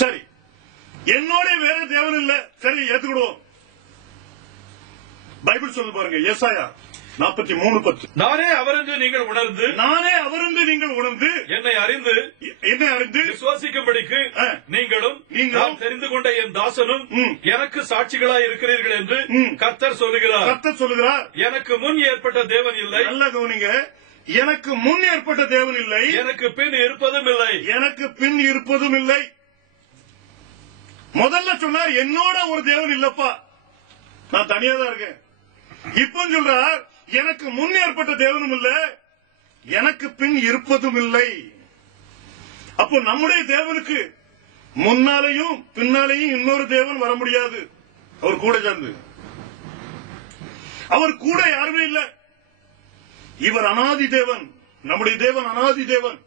சரி, என்னோட வேற தேவன் இல்ல, சரி ஏத்துக்கிடுவோம். பைபிள் சொல்லு பாருங்க, ஏசாயா 43:10. நானே அவரென்று நீங்கள் உணர்ந்து, நானே அவரென்று நீங்கள் உணர்ந்து, என்னை அறிந்து விசுவாசிக்கும்படிக்கு நீங்களும் நான் தெரிந்து கொண்ட என் தாசனும் எனக்கு சாட்சிகளாய் இருக்கிறீர்கள் என்று கர்த்தர் சொல்லுகிறார். எனக்கு முன் ஏற்பட்ட தேவன் இல்லை. நல்ல கவனிங்க, எனக்கு முன் ஏற்பட்ட தேவன் இல்லை, எனக்கு பின் இருப்பதும் இல்லை. எனக்கு பின் இருப்பதும் இல்லை. முதல்ல சொன்னார் என்னோட ஒரு தேவன் இல்லப்பா, நான் தனியா தான் இருக்கேன். இப்ப சொல்றார் எனக்கு முன் ஏற்பட்ட தேவனும் இல்லை, எனக்கு பின் இருப்பதும் இல்லை. அப்போ நம்முடைய தேவனுக்கு முன்னாலேயும் பின்னாலேயும் இன்னொரு தேவன் வர முடியாது. அவர் கூட சேர்ந்து, அவர் கூட யாருமே இல்லை. இவர் அனாதி தேவன், நம்முடைய தேவன் அனாதி தேவன்.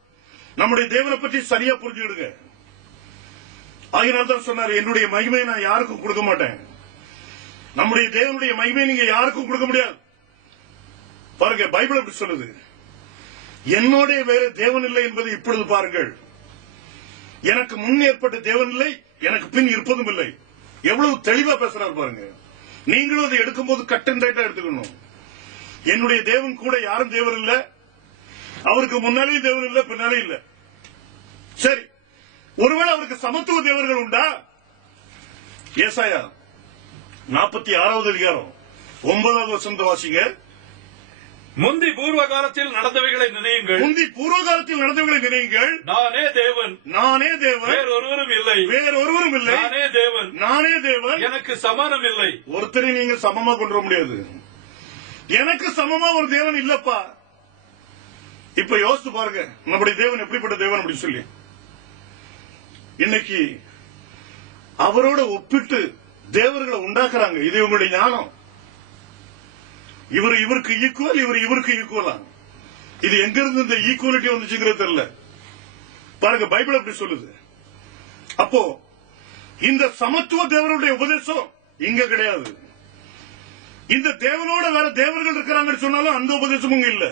நம்முடைய தேவனை பற்றி சரியா புரிஞ்சுடுங்க. ஆகினால்தான் சொன்னார் என்னுடைய மகிமையை நான் யாருக்கும் கொடுக்க மாட்டேன். நம்முடைய தேவனுடைய மகிமையை நீங்க யாருக்கும் கொடுக்க முடியாது. பாருங்க, பைபிள் அப்படி சொல்லுது. என்னோட வேற தேவன் இல்லை என்பதை இப்பொழுது பாருங்கள். எனக்கு முன் ஏற்பட்ட தேவன் இல்லை, எனக்கு பின் இருப்பதும் இல்லை. எவ்வளவு தெளிவா பேசுறாரு பாருங்க. நீங்களும் அதை எடுக்கும் போது கட் அண்ட் ரைட்டா எடுத்துக்கணும். என்னுடைய தேவன் கூட யாரும் தேவன் இல்ல, அவருக்கு முன்னாலேயும் தேவன் இல்ல, பின்னாலே இல்ல. சரி, ஒருவேளை அவருக்கு சமத்துவ தேவர்கள் உண்டா? ஏசாயா 46வது அதிகாரம் 9வது வசனத்தை வாசிங்க. முந்தி பூர்வ காலத்தில் நடந்தவைகளை நினையுங்கள். முந்தி பூர்வ காலத்தில் நடந்தவைகளை நினையுங்கள். நானே தேவன், நானே தேவன், வேறொருவரும் இல்லை, வேறொருவரும் இல்லை. நானே தேவன், நானே தேவன், எனக்கு சமானம் இல்லை. ஒருத்தரை நீங்க சமமா கொண்டு வர முடியாது. எனக்கு சமமா ஒரு தேவன் இல்லப்பா. இப்ப யோசித்து பாருங்க, நம்முடைய தேவன் எப்படிப்பட்ட தேவன் அப்படி சொல்லி. இன்னைக்கு அவரோட ஒப்பிட்டு தேவர்களை உண்டாக்குறாங்க. இது இவங்களுடைய ஞானம். இவருக்கு ஈக்குவல், இவருக்கு ஈக்குவலா? இது எங்க இருந்து இந்த ஈக்குவலிட்டி வந்துச்சுங்கிறது தெரியல. பாருங்க, பைபிள் அப்படி சொல்லுது. அப்போ இந்த சமத்துவ தேவனுடைய உபதேசம் இங்க கிடையாது. இந்த தேவனோட வேற தேவர்கள் இருக்கிறாங்கன்னு சொன்னாலும் அந்த உபதேசமும் இங்க இல்ல.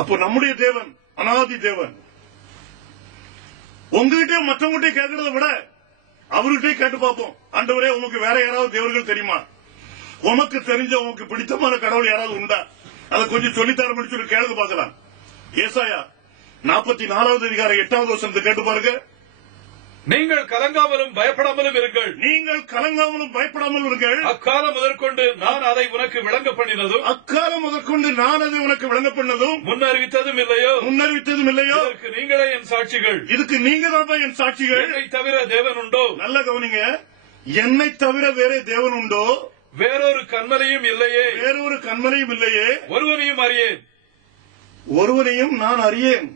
அப்போ நம்முடைய தேவன் அனாதி தேவன். உங்ககிட்ட மற்றவங்கிட்ட கேட்கறத விட அவர்கிட்ட கேட்டு பார்ப்போம். ஆண்டவரே, உனக்கு வேற யாராவது தேவர்கள் தெரியுமா? உனக்கு தெரிஞ்ச உனக்கு பிடித்தமான கடவுள் யாராவது உண்டா? அதை கொஞ்சம் சொல்லித்தர சொல்லி கேளுங்க பார்க்கலாம். ஏசாயா 44வது அதிகாரம் 8வது வசனத்தை கேட்டு பாருங்க. நீங்கள் கலங்காமலும் பயப்படாமலும் இருங்கள். நீங்கள் கலங்காமலும் பயப்படாமலும் இருங்கள். அக்காலம் முதற்கொண்டு நான் அதை உனக்கு விளங்க பண்ணினதும், அக்காலம் முதற்கொண்டு நான் அதை உனக்கு விளங்க பண்ணதும், முன்னறிவித்ததும் இல்லையோ. இதற்கு நீங்களே என் சாட்சிகள். இதுக்கு நீங்க தான் என் சாட்சிகள். என்னை தவிர தேவன் உண்டோ? நல்ல கவனிங்க, என்னை தவிர வேற தேவன் உண்டோ? வேறொரு கண்மலையும் இல்லையே. வேறொரு கண்மலையும் இல்லையே. ஒருவனையும் அறியேன். ஒருவனையும் நான் அறியேன்.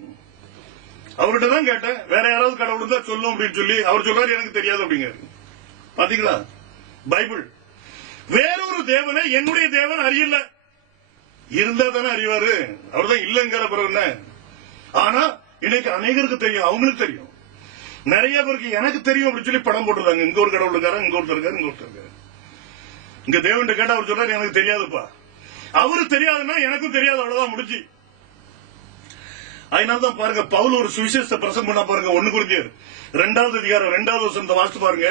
அவர்கிட்ட தான் கேட்டேன், வேற யாராவது கடவுள் தான் சொல்லும் அப்படின்னு சொல்லி. அவர் சொல்றாரு எனக்கு தெரியாது அப்படிங்க. பாத்தீங்களா, பைபிள் வேறொரு தேவனை என்னுடைய தேவன் அறியல. இருந்தா தானே அறிவாரு, அவர் தான் இல்லங்கிற பிறகு என்ன. ஆனா இன்னைக்கு அநேகருக்கு தெரியும், அவங்களுக்கு தெரியும். நிறைய பேருக்கு எனக்கு தெரியும் அப்படின்னு சொல்லி படம் போட்டுருக்காங்க. இங்க ஒரு கடவுள் இருக்காரு, இங்க ஒருத்தர் இருக்காரு, இங்க ஒருத்தர் இருக்காரு. இங்க தேவன் கேட்டா அவர் சொல்றாரு எனக்கு தெரியாதுப்பா. அவரு தெரியாதுன்னா எனக்கும் தெரியாது, அவ்வளவுதான் முடிஞ்சு. அதனால்தான் பாருங்க, பவுல் ஒரு சுவிசேஷத்தை பிரசங்கம் பண்ண பாருங்க. 1 கொரிந்தியர் 2வது அதிகாரம் 2வது வசனத்தை வாசித்து பாருங்க.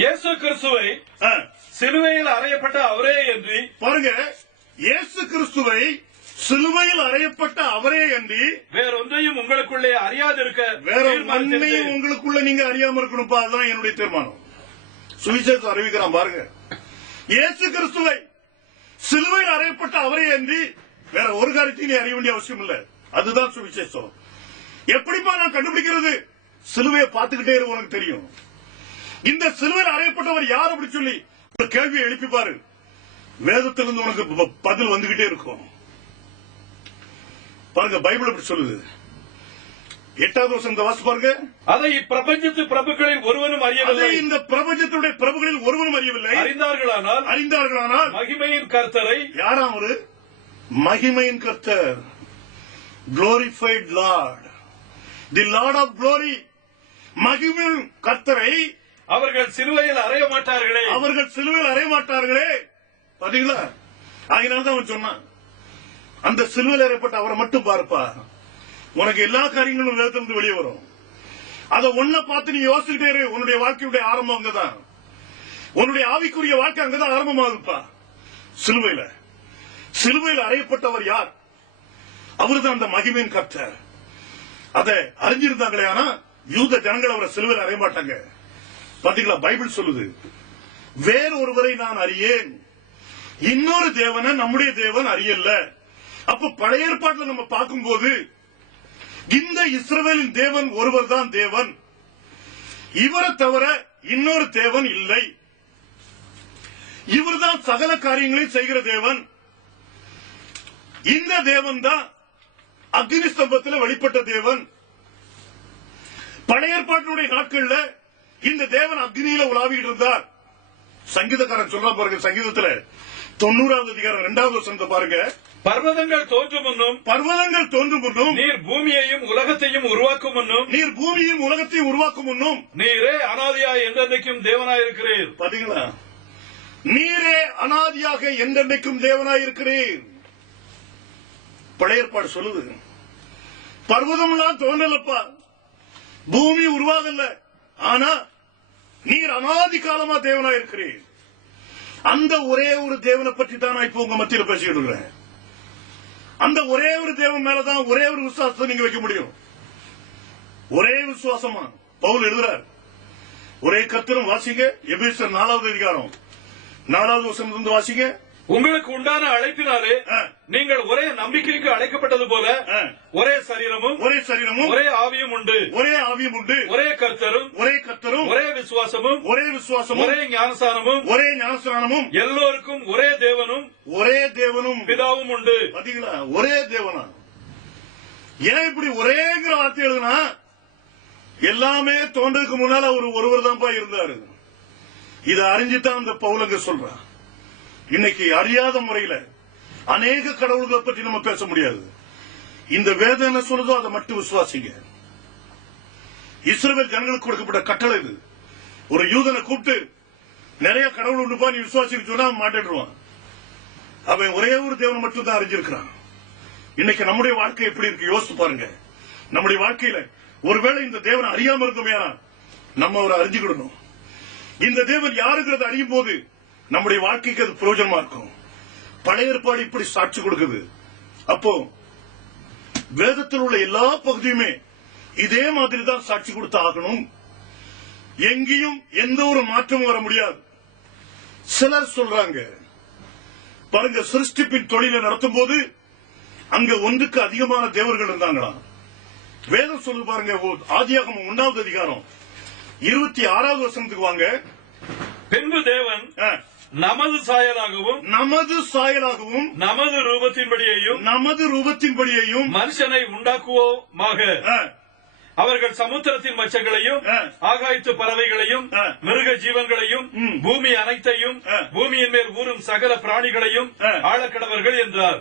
இயேசு கிறிஸ்துவை சிலுவையில் அறையப்பட்ட அவரே என்று பாருங்க. இயேசு கிறிஸ்துவை சிலுவையில் அறையப்பட்ட அவரே அன்றி வேறொன்றையும் உங்களுக்குள்ளே அறியாதிருக்க. வேற ஒன்றையும் உங்களுக்குள்ள நீங்க அறியாம இருக்கணும்ப்பா. அதுதான் என்னுடைய தீர்மானம். சுவிசேஷம் அறிவிக்கிறான் பாருங்க. இயேசு கிறிஸ்துவை சிலுவையில் அறையப்பட்ட அவரே அன்றி வேற ஒரு காரியத்தையும் நீ அறிய வேண்டிய அவசியம் இல்ல. அதுதான் சுவிசேஷம். எப்படிப்பா நான் கண்டுபிடிக்கிறது? சிலுவையை பார்த்துக்கிட்டே இருக்கு, உனக்கு தெரியும். இந்த சிலுவையில் அறையப்பட்டவர் யார் அப்படி சொல்லி ஒரு கேள்வியை எழுப்பி பாரு. வேதத்திலிருந்து உனக்கு பதில் வந்துகிட்டே இருக்கும். பாருங்க, பைபிள் அப்படி சொல்லுது. 8வது வசனத்தை வாசி பாருங்க. அதை இப்பிரபஞ்சத்து பிரபுக்களில் ஒருவனும் அறியவில்லை. இந்த பிரபஞ்சத்துடைய பிரபுகளில் ஒருவனும் அறியவில்லை. அறிந்தார்களானால் மகிமையின் கர்த்தரை. யாராம் அவரு? மகிமையின் கர்த்தர், glorified Lord, the Lord of glory. மகிமையின் கர்த்தரை அவர்கள் சிலுவையில் அறைய மாட்டார்களே. அவர்கள் சிலுவையில் அறைய மாட்டார்களே. பாத்தீங்களா? அதனால்தான் அவன் சொன்னான், அந்த சிலுவையில் அறையப்பட்ட அவரை மட்டும் பார்ப்பா, உனக்கு எல்லா காரியங்களும் வேதத்திலிருந்து வெளியே வரும். அத ஒன்ன பார்த்து நீ யோசிச்சுட்டே இரு. உன்னுடைய வாழ்க்கையுடைய ஆரம்பம் அங்கதான். உன்னுடைய ஆவிக்குரிய வாழ்க்கை அங்கதான் ஆரம்பமாகுப்பா. சிலுவையில் அறையப்பட்டவர் யார்? அவர்தான் அந்த மகிமையின் கர்த்தர். அதை அறிஞ்சிருந்தாங்களே, ஆனா யூத ஜனங்கள் அவரை சிலுவையில் அறைய மாட்டாங்க. பாத்தீங்களா, பைபிள் சொல்லுது, வேறொருவரை நான் அறியேன், இன்னொரு தேவனை நம்முடைய தேவன் அறியல. அப்ப பழைய ஏற்பாட்டில் நம்ம பார்க்கும்போது இந்த இஸ்ரவேலின் தேவன் ஒருவர் தான் தேவன், இவரை தவிர இன்னொரு தேவன் இல்லை. இவர்தான் சகல காரியங்களையும் செய்கிற தேவன். இந்த தேவன் தான் அக்னி ஸ்தம்பத்தில் வெளிப்பட்ட தேவன். பழைய ஏற்பாட்டினுடைய நாட்கள்ல இந்த தேவன் அக்னியில உலாவிட்டு இருந்தார். சங்கீதக்காரன் சொல்ற பாருங்க, சங்கீதத்துல 90வது அதிகாரம் 2வது வசனத்தை பாருங்க. பர்வதங்கள் தோன்றும் முன்னும் நீர் பூமியையும் உலகத்தையும் உருவாக்கும் முன்னும் நீரே அனாதியாய் என்றென்றைக்கும் தேவனாயிருக்கிறீர். பாத்தீங்களா, நீரே அனாதியாக என்றென்றைக்கும் தேவனாயிருக்கிறீர். பழைய ஏற்பாடு சொல்லுது, பர்வதம்லாம் தோன்றலப்பா, பூமி உருவாகல, ஆனா நீர் அனாதி காலமா தேவனாயிருக்கிறீர். அந்த ஒரே ஒரு தேவனை பற்றி தான் நான் இப்ப உங்க மத்தியில பேசிட்டு இருக்கிறேன். அந்த ஒரே ஒரு தேவன் மேலதான் ஒரே ஒரு விசுவாசத்தை நீங்க வைக்க முடியும். ஒரே விசுவாசமா பவுல் எழுதுறார். ஒரே கர்த்தரும் வாசிங்க, எபேசியர் 4வது அதிகாரம் 4வது வசனத்திலிருந்து வாசிங்க. உங்களுக்கு உண்டான அழைப்பினாலே நீங்கள் ஒரே நம்பிக்கைக்கு அழைக்கப்பட்டது போல ஒரே சரீரமும் ஒரே ஆவியும் உண்டு. ஒரே கர்த்தரும் ஒரே விசுவாசமும் ஒரே ஞானஸ்நானமும் எல்லோருக்கும் ஒரே தேவனும் பிதாவும் உண்டு. பாத்தீங்களா, ஒரே தேவனா. ஏன் இப்படி ஒரேங்கிற வார்த்தை எழுதுனா, எல்லாமே தோன்றதுக்கு முன்னால ஒருவர் தான்ப்பா இருந்தாரு. இதை அறிஞ்சுதான் அந்த பவுலங்க சொல்றான். இன்னைக்கு அறியாத முறையில அநேக கடவுள்களை பற்றி நம்ம பேச முடியாது. இந்த வேதம் என்ன சொல்லுதோ அதை மட்டும் விசுவாசிங்க. இஸ்ரவேல் ஜனங்களுக்கு கொடுக்கப்பட்ட கட்டளை இது. ஒரு யூதனை கூப்பிட்டு நிறைய கடவுள் உண்டுப்பா நீ விசுவாசிக்க சொன்னா மாட்டேடுவான். அவன் ஒரே ஒரு தேவனை மட்டும் தான் அறிஞ்சிருக்கிறான். இன்னைக்கு நம்முடைய வாழ்க்கை எப்படி இருக்கு யோசித்து பாருங்க. நம்முடைய வாழ்க்கையில ஒருவேளை இந்த தேவனை அறியாம இருக்கோமே, நம்ம அவரை அறிஞ்சுக்கிடணும். இந்த தேவன் யாருங்கிறத அறியும் போது நம்முடைய வாழ்க்கைக்கு அது பிரயோஜனமா இருக்கும். பழைய ஏற்பாடு இப்படி சாட்சி கொடுக்குது. அப்போ வேதத்தில் உள்ள எல்லா பகுதியுமே இதே மாதிரி தான் சாட்சி கொடுத்து ஆகணும். எங்கேயும் எந்த ஒரு மாற்றமும் வர முடியாது. சிலர் சொல்றாங்க பாருங்க, சிருஷ்டிப்பின் தொழிலை நடத்தும் போது அங்க ஒன்றுக்கு அதிகமான தேவர்கள் இருந்தாங்களா. வேதம் சொல்லு பாருங்க, ஆதியாகமம் 1வது அதிகாரம் 26வது வசனத்துக்கு வாங்க. பின்பு தேவன் நமது சாயலாகவும் நமது ரூபத்தின்படியையும் மனுஷனை உண்டாக்குவோமாக. அவர்கள் சமுத்திரத்தின் மச்சங்களையும் ஆகாயத்து பறவைகளையும் மிருக ஜீவன்களையும் பூமி அனைத்தையும் பூமியின் மேல் ஊறும் சகல பிராணிகளையும் ஆளக்கடவர்கள் என்றார்.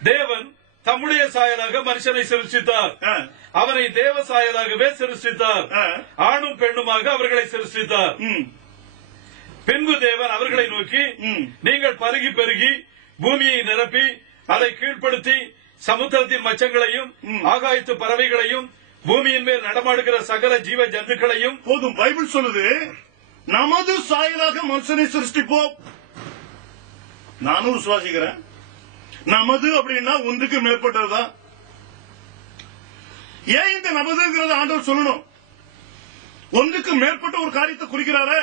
தேவன் தம்முடைய சாயலாக மனுஷனை சிருஷ்டித்தார். அவனை தேவ சாயலாகவே சிருஷ்டித்தார். ஆணும் பெண்ணுமாக அவர்களை சிருஷ்டித்தார். பின்பு தேவன் அவர்களை நோக்கி, நீங்கள் பருகி பெருகி பூமியை நிரப்பி அதை கீழ்ப்படுத்தி சமுத்திரத்தின் மச்சங்களையும் ஆகாயத்து பறவைகளையும் பூமியின் மேல் நடமாடுகிற சகல ஜீவ ஜந்துக்களையும். போதும், பைபிள் சொல்லுது நமது சாயலாக மனுஷனை சிருஷ்டிப்போம். நானும் விசுவாசிக்கிறேன். நமது அப்படின்னா ஒன்றுக்கு மேற்பட்டதுதான். ஏன் இந்த நமதுங்கிறத ஆண்டவர் சொல்லணும்? ஒன்றுக்கு மேற்பட்ட ஒரு காரியத்தை குறிக்கிறாரே.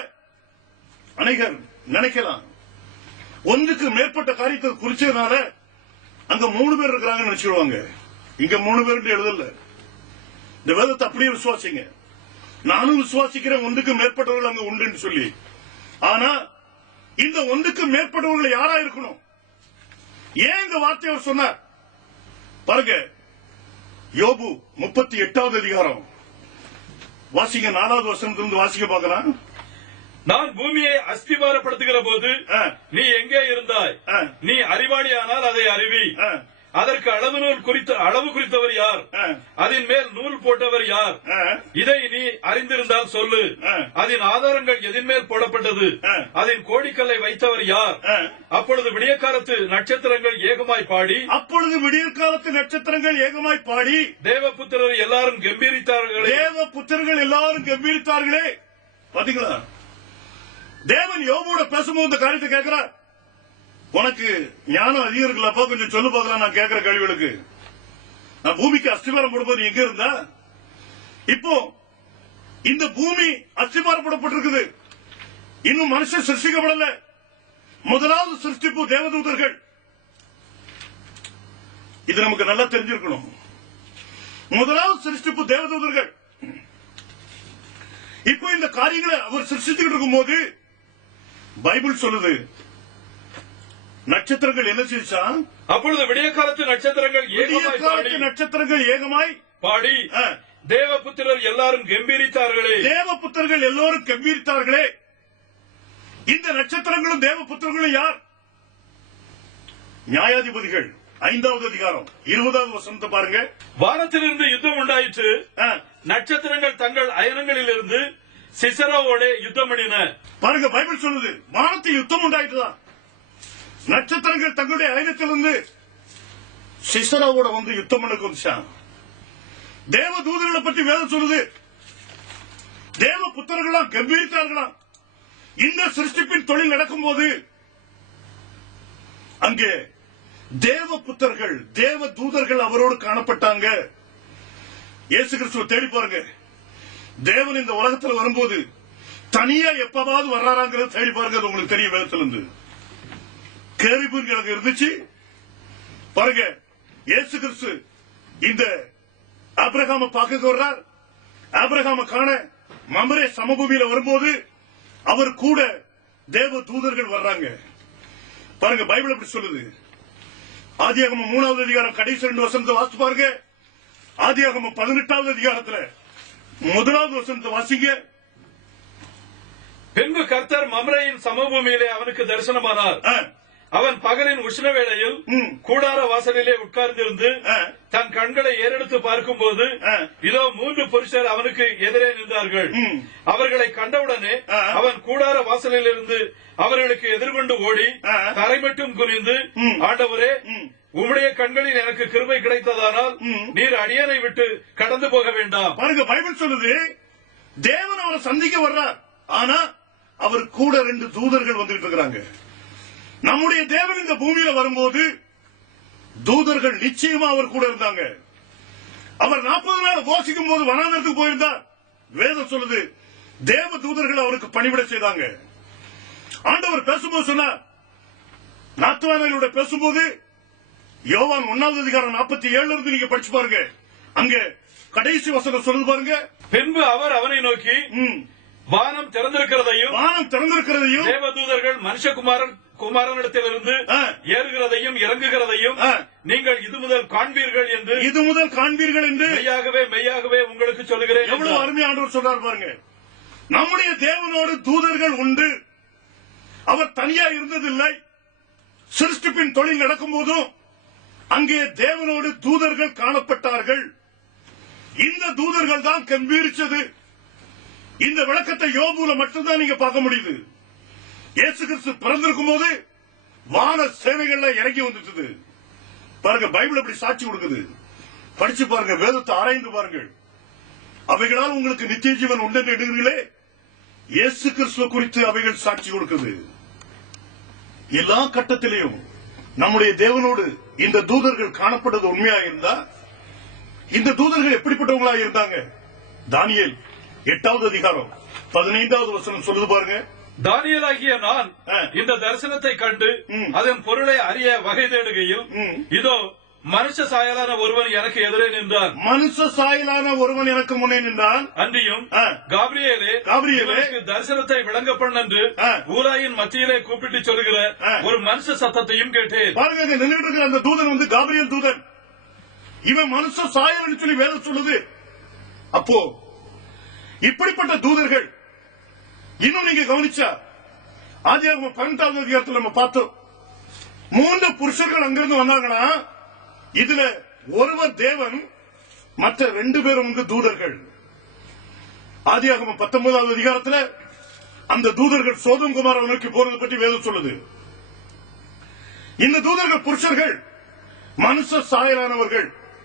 அநேகர் நினைக்கலாம் ஒன்றுக்கு மேற்பட்ட காரியத்தை குறிச்சதுனால அங்க 3 பேர் இருக்கிறாங்கன்னு நினைச்சிருவாங்க. இங்க 3 பேர் எழுதல. இந்த வேதத்தை அப்படியே விசுவாசிங்க. நானும் விசுவாசிக்கிறேன் ஒன்றுக்கு மேற்பட்டவர்கள் அங்க உண்டுன்னு சொல்லி. ஆனா இந்த ஒன்றுக்கு மேற்பட்டவர்கள் யாரா இருக்கணும்? ஏன் இந்த வார்த்தை அவர் சொன்னார் பாருங்க. யோபு 38வது அதிகாரம் வாசிங்க, 4வது வசனத்திலிருந்து வாசிக்க பார்க்கலாம். நான் பூமியை அஸ்திவாரப்படுத்துகிற போது நீ எங்கே இருந்தாய்? நீ அறிவாளியானால் அதை அறிவி. அதற்கு அளவு குறித்தவர் யார்? அதன் மேல் நூல் போட்டவர் யார்? இதை நீ அறிந்திருந்தால் சொல்லு. அதன் ஆதாரங்கள் எதின் மேல் போடப்பட்டது? அதன் கோடிக்கல்லை வைத்தவர் யார்? அப்பொழுது விடியற்காலத்து நட்சத்திரங்கள் ஏகமாய் பாடி தேவபுத்திரர் எல்லாரும் கம்பீரித்தார்களே. புத்திரர்கள் எல்லாரும் கம்பீரித்தார்களே. பாத்தீங்களா, தேவன் யோபோட பேசும்போது இந்த காரியத்தை கேட்கிறார். உனக்கு ஞானம் அதிகம் இருக்குல்லப்பா, கொஞ்சம் சொல்லு பார்க்கலாம். நான் கேட்கிற கேள்விகளுக்கு நான் பூமிக்கு அஸ்திவாரம் போடும்போது எங்க இருந்தா? இப்போ இந்த பூமி அஸ்திவாரப்படப்பட்டிருக்குது, இன்னும் மனுஷன் சிருஷ்டிக்கப்படல. முதலாவது சிருஷ்டிப்பு தேவதூதர்கள். இது நமக்கு நல்லா தெரிஞ்சிருக்கணும். முதலாவது சிருஷ்டிப்பு தேவதூதர்கள். இப்போ இந்த காரியங்களை அவர் சிருஷ்டிச்சுட்டு இருக்கும் போது பைபிள் சொல்லுது, நட்சத்திரங்கள் என்ன செய்தா? அப்பொழுது விடிய காலத்து நட்சத்திரங்கள் ஏகமாய் பாடி தேவபுத்திரர் எல்லாரும் கம்பீரித்தார்களே. தேவபுத்திரர்கள் எல்லோரும் கம்பீரித்தார்களே. இந்த நட்சத்திரங்களும் தேவபுத்திரர்களும் யார்? நியாயாதிபதிகள் 5வது அதிகாரம் 20வது வசனத்தை பாருங்க. வானத்திலிருந்து யுத்தம் உண்டாயிற்று, நட்சத்திரங்கள் தங்கள் அயனங்களில் இருந்து சிசராவோட யுத்தம் பண்ணின. பாருங்க, பைபிள் சொல்லுது வானத்தில் யுத்தம் உண்டாயிட்டுதான். நட்சத்திரங்கள் தங்களுடைய அயனத்திலிருந்து சிசராவோட வந்து யுத்தம் பண்ண வந்துச்சான். தேவ தூதர்களை பற்றி வேதம் சொல்லுது, தேவ புத்திரர்களாம் கம்பீரித்தார்களாம். இந்த சிருஷ்டிப்பின் தொழில் நடக்கும் போது அங்கே தேவ புத்திரர்கள், தேவ தூதர்கள் அவரோடு காணப்பட்டாங்க. இயேசு கிறிஸ்துவை தேடி பாருங்க. தேவன் இந்த உலகத்தில் வரும்போது தனியா எப்பவாவது வர்றாராங்கிறது தேடி பாருங்க. அது உங்களுக்கு தெரியும். வேதத்திலிருந்து கேருபீன்கள் இருந்துச்சு பாருங்க. இயேசு கிறிஸ்து இந்த ஆபிரகாம பார்க்க வர்றார். ஆபிரகாம காண மம்ரே சமபூமியில வரும்போது அவர் கூட தேவ தூதர்கள் வர்றாங்க. பாருங்க, பைபிள் எப்படி சொல்லுது. ஆதியாகமம் 3வது அதிகாரம் கடைசி 2 வசனத்தை வாசித்து பாருங்க. ஆதியாகமம் 18வது அதிகாரத்துல 1வது வசனத்தை வாசிங்க. பின்பு கர்த்தர் மம்ரேயின் சமபூமியிலே அவனுக்கு தரிசனமானார். அவன் பகலின் உஷ்ண வேளையில் கூடார வாசலிலே உட்கார்ந்திருந்து தன் கண்களை ஏறெடுத்து பார்க்கும் போது இதோ 3 புருஷர் அவனுக்கு எதிரே நின்றார்கள். அவர்களை கண்டவுடனே அவன் கூடார வாசலில் இருந்து அவர்களுக்கு எதிர்கொண்டு ஓடி தரை மட்டும் குனிந்து, ஆண்டவரே, உம்முடைய கண்களில் எனக்கு கிருபை கிடைத்ததானால் நீர் அடியனை விட்டு கடந்து போக வேண்டாம். பாருங்க, பைபிள் சொல்லுது தேவன் அவரை சந்திக்க வர்றார். ஆனா அவர் கூட 2 தூதர்கள் வந்துட்டு இருக்கிறாங்க. நம்முடைய தேவன் இந்த பூமியில வரும்போது தூதர்கள் நிச்சயமா அவர் கூட இருந்தாங்க. அவர் 40 நாள் உபவாசிக்கும் போது வனாந்தரத்துக்கு போயிருந்தார். வேதம் சொல்லுது தேவ தூதர்கள் அவருக்கு பணிவிடை செய்தாங்க. ஆண்டவர் பேசும்போது சொன்னார், நாத்துவானோட பேசும்போது யோவான் 1வது அதிகாரம் 47 இருந்து நீங்க படிச்சு பாருங்க. அங்க கடைசி வசனம் சொல்லுது பாருங்க. பின்பு அவர் அவனை நோக்கி, வானம் திறந்திருக்கிறதையும் தேவதூதர்கள் மனுஷகுமாரனிடத்திலிருந்து ஏறுகிறதையும் இறங்குகிறதையும் நீங்கள் இது முதல் காண்பீர்கள் என்று மெய்யாகவே உங்களுக்கு சொல்லுகிறேன். எவ்வளவு அருமையானவர் சொல்றார் பாருங்க. நம்முடைய தேவனோடு தூதர்கள் உண்டு. அவர் தனியா இருந்ததில்லை. சிருஷ்டிப்பின் தொழில் நடக்கும் போதும் அங்கே தேவனோடு தூதர்கள் காணப்பட்டார்கள். இந்த தூதர்கள் தான் கம்பீரிச்சது. இந்த விளக்கத்தை யோபுல மட்டும்தான் நீங்க பார்க்க முடியுது. இயேசு கிறிஸ்து பிறந்திருக்கும் போது வான சேனைகள்ல இறங்கி வந்துட்டது. பாருங்க, பைபிள் எப்படி சாட்சி கொடுக்குது. படிச்சு பாருங்க, வேதத்தை ஆராய்ந்து பாருங்கள். அவைகளால் உங்களுக்கு நித்திய ஜீவன் உண்டு என்று எடுக்கிறீர்களே, இயேசு கிறிஸ்துவ குறித்து அவைகள் சாட்சி கொடுக்குது. எல்லா கட்டத்திலையும் நம்முடைய தேவனோடு இந்த தூதர்கள் காணப்பட்டது உண்மையாக இருந்தா, இந்த தூதர்கள் எப்படிப்பட்டவங்களா இருந்தாங்க? தானியேல் 8வது அதிகாரம் 15வது வசனம் சொல்லுது பாருங்க. தானியேலாகிய நான் இந்த தரிசனத்தை கண்டு அதன் பொருளை அறிய வகை தேடுகையில் இதோ மனுஷ சாயலான ஒருவன் எனக்கு எதிரே நின்றான். மனுஷ சாயலான ஒருவன் எனக்கு முன்னே நின்றான். அன்றியும் காபிரியேலே தரிசனத்தை விளங்க பண்ணென்று ஊராயின் மத்தியிலே கூப்பிட்டு சொல்லுகிற ஒரு மனுஷ சத்தத்தையும் கேட்டேன். பாருங்க, நின்றுட்டு இருக்கிற அந்த தூதன் வந்து காபிரியல் தூதன். இவன் மனுஷ சாயல் சொல்லி வேதம் சொல்லுது. அப்போ இப்படிப்பட்ட தூதர்கள் இன்னும் நீங்க கவனிச்சா ஆதியாகமம் 18வது அதிகாரத்தில் நம்ம பார்த்தோம். 3 புருஷர்கள் அங்கிருந்து வந்தாங்கன்னா இதுல ஒருவர் தேவன், மற்ற 2 பேரும் வந்து தூதர்கள். ஆதியாகமம் 19வது அதிகாரத்தில் அந்த தூதர்கள் சோதம் குமாரை நோக்கி போறது பற்றி வேதம் சொல்லுது. இந்த தூதர்கள் புருஷர்கள் மனுஷ சாயலானவர்கள்.